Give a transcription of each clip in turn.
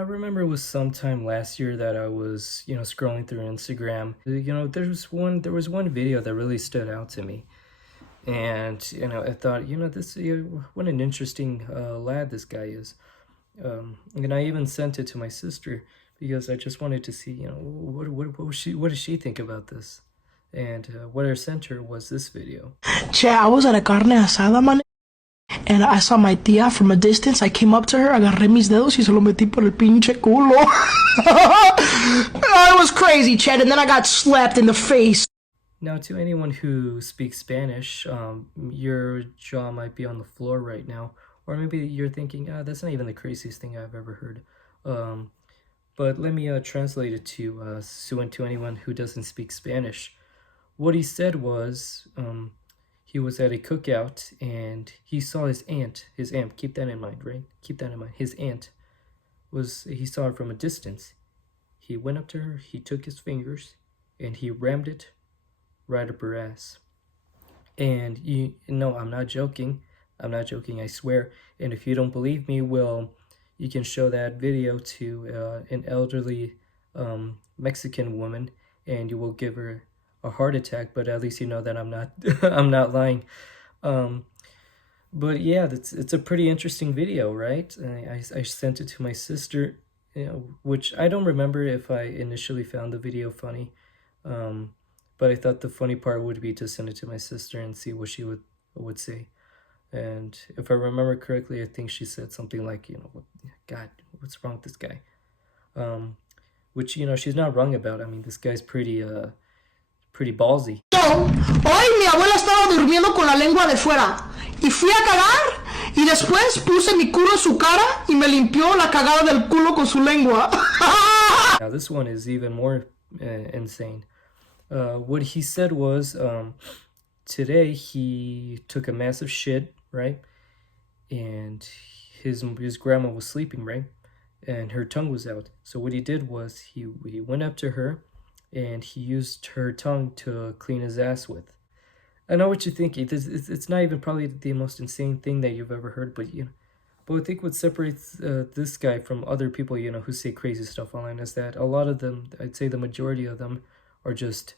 I remember it was sometime last year that I was, scrolling through Instagram. There was one video that really stood out to me. And, I thought, what an interesting lad this guy is. And I even sent it to my sister because I just wanted to see, what does she think about this? And what I sent her was this video. Che, I was at a carne asada, man, and I saw my tía from a distance. I came up to her, agarré mis dedos y se lo metí por el pinche culo. It was crazy, Chad, and then I got slapped in the face. Now, to anyone who speaks Spanish, your jaw might be on the floor right now, or maybe you're thinking, that's not even the craziest thing I've ever heard. But let me translate it to anyone who doesn't speak Spanish. What he said was, he was at a cookout and he saw his aunt, keep that in mind, right? Keep that in mind. His aunt he saw her from a distance. He went up to her, he took his fingers, and he rammed it right up her ass. And no, I'm not joking, I swear. And if you don't believe me, well, you can show that video to an elderly Mexican woman, and you will give her a heart attack, but at least you know that I'm not I'm not lying. But yeah, it's a pretty interesting video, right? I sent it to my sister, which I don't remember if I initially found the video funny, but I thought the funny part would be to send it to my sister and see what she would say. And if I remember correctly, I think she said something like, God, what's wrong with this guy? Which, she's not wrong about. I mean, this guy's pretty ballsy. Hoy mi abuela estaba durmiendo con la lengua de fuera y fui a cagar y después puse mi culo en su cara y me limpió la cagada del culo con su lengua. Now this one is even more insane. What he said was, today he took a massive shit, right? And his grandma was sleeping, right? And her tongue was out. So what he did was he went up to her and he used her tongue to clean his ass with. I know what you're thinking. It's not even probably the most insane thing that you've ever heard, but I think what separates this guy from other people, who say crazy stuff online is that a lot of them, I'd say the majority of them, are just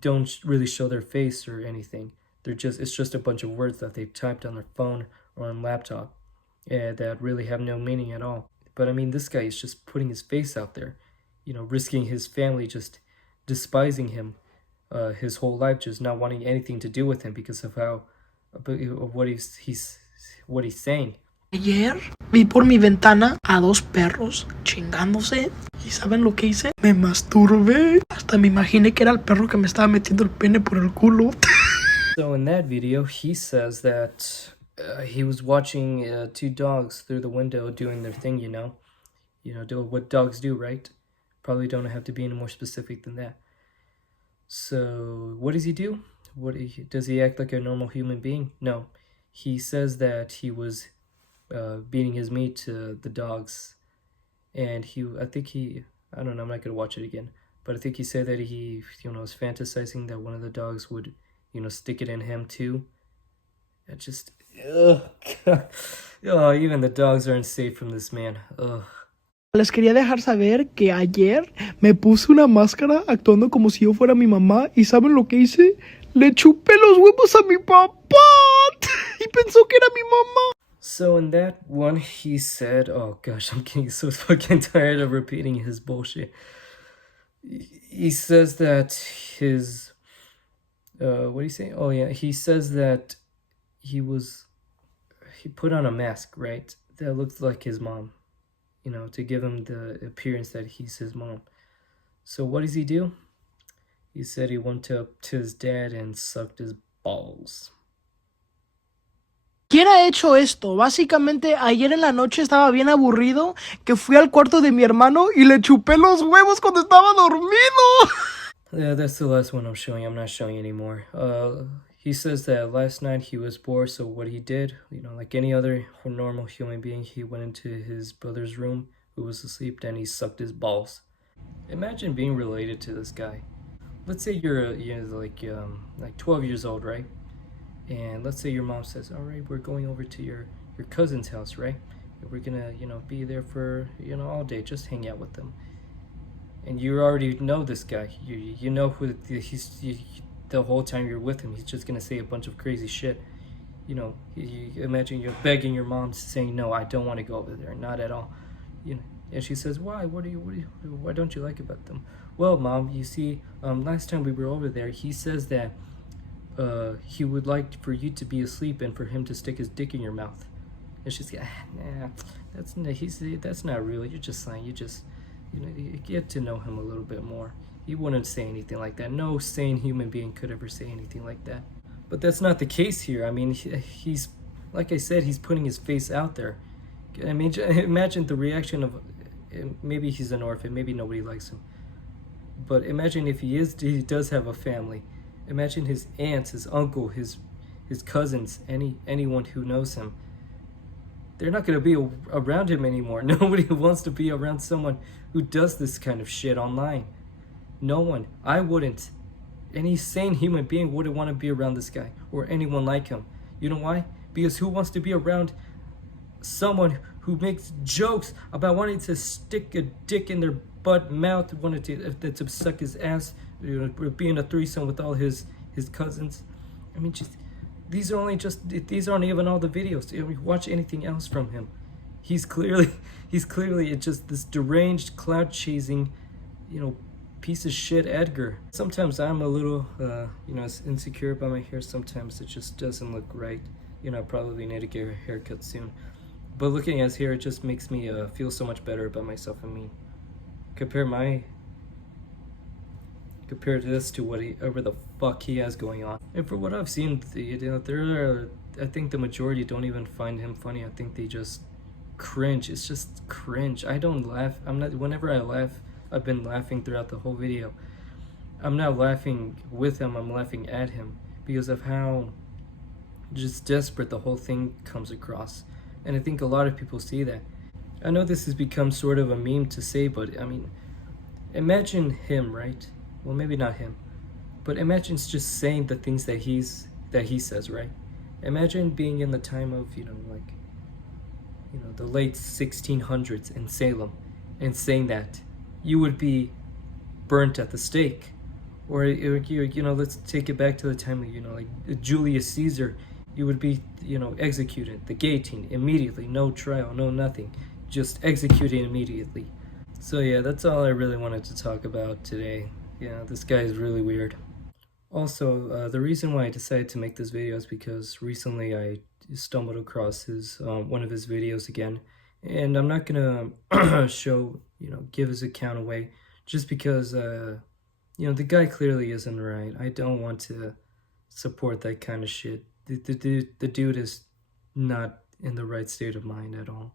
don't really show their face or anything. It's just a bunch of words that they've typed on their phone or on laptop, that really have no meaning at all. But I mean, this guy is just putting his face out there, risking his family just despising him, his whole life, just not wanting anything to do with him because of what he's saying. Ayer vi por mi ventana a dos perros chingándose y ¿saben lo que hice? Me masturbé. Hasta me imaginé que era el perro que me estaba metiendo el pene por el culo. So in that video, he says that he was watching two dogs through the window doing their thing, do what dogs do, right? Probably don't have to be any more specific than that. So what does he do? Does he act like a normal human being? No. He says that he was beating his meat to the dogs, and I don't know, I'm not gonna watch it again, but I think he said that he was fantasizing that one of the dogs would stick it in him too. It just God. Oh, even the dogs aren't safe from this man. Ugh. Les quería dejar saber que ayer me puse una máscara actuando como si yo fuera mi mamá y ¿saben lo que hice? Le chupé los huevos a mi papá y pensó que era mi mamá. So in that one, he said, oh gosh, I'm getting so fucking tired of repeating his bullshit. He says that what do you say? Oh yeah, he says that he put on a mask, right? That looked like his mom, to give him the appearance that he's his mom. So what does he do? He said he went up to his dad and sucked his balls. ¿Quién ha hecho esto? Básicamente ayer en la noche estaba bien aburrido que fui al cuarto de mi hermano y le chupé los huevos cuando estaba dormido. Yeah, that's the last one I'm showing. I'm not showing anymore. He says that last night he was bored, so what he did, like any other normal human being, he went into his brother's room, who was asleep, and he sucked his balls. Imagine being related to this guy. Let's say you're like 12 years old, right? And let's say your mom says, all right, we're going over to your cousin's house, right? we're gonna, be there for, all day, just hang out with them. And you already know this guy. You know who the whole time you're with him, he's just gonna say a bunch of crazy shit. Imagine you're begging your mom, saying, "No, I don't want to go over there, not at all." And she says, "Why? Why don't you like about them?" "Well, mom, you see, last time we were over there, he says that he would like for you to be asleep and for him to stick his dick in your mouth." And she's like, "Nah, that's not real. You're just lying. You get to know him a little bit more. He wouldn't say anything like that. No sane human being could ever say anything like that." But that's not the case here. I mean, he's, like I said, he's putting his face out there. I mean, imagine the reaction of, maybe he's an orphan, maybe nobody likes him. But imagine if he does have a family. Imagine his aunts, his uncle, his cousins, anyone who knows him. They're not going to be around him anymore. Nobody wants to be around someone who does this kind of shit online. No one. I wouldn't. Any sane human being wouldn't want to be around this guy or anyone like him. You know why? Because who wants to be around someone who makes jokes about wanting to stick a dick in their butt mouth, wanted to suck his ass, being a threesome with all his cousins? I mean, these aren't even all the videos. Watch anything else from him. He's clearly just this deranged, cloud chasing, piece of shit Edgar. Sometimes I'm a little, insecure about my hair. Sometimes it just doesn't look right. I probably need to get a haircut soon. But looking at his hair, it just makes me feel so much better about myself. I mean, compare this to whatever the fuck he has going on. And for what I've seen, I think the majority don't even find him funny. I think they just cringe. It's just cringe. I don't laugh. Whenever I laugh, I've been laughing throughout the whole video. I'm not laughing with him, I'm laughing at him because of how just desperate the whole thing comes across. And I think a lot of people see that. I know this has become sort of a meme to say, but I mean, imagine him, right? Well, maybe not him, but imagine just saying the things that he says, right? Imagine being in the time of, the late 1600s in Salem and saying that you would be burnt at the stake. Or let's take it back to the time of, like Julius Caesar. You would be, executed, the guillotine, immediately, no trial, no nothing, just executed immediately. So yeah, that's all I really wanted to talk about today. Yeah, this guy is really weird. Also, the reason why I decided to make this video is because recently I stumbled across one of his videos again, and I'm not gonna give his account away just because the guy clearly isn't right. I don't want to support that kind of shit. The dude is not in the right state of mind at all.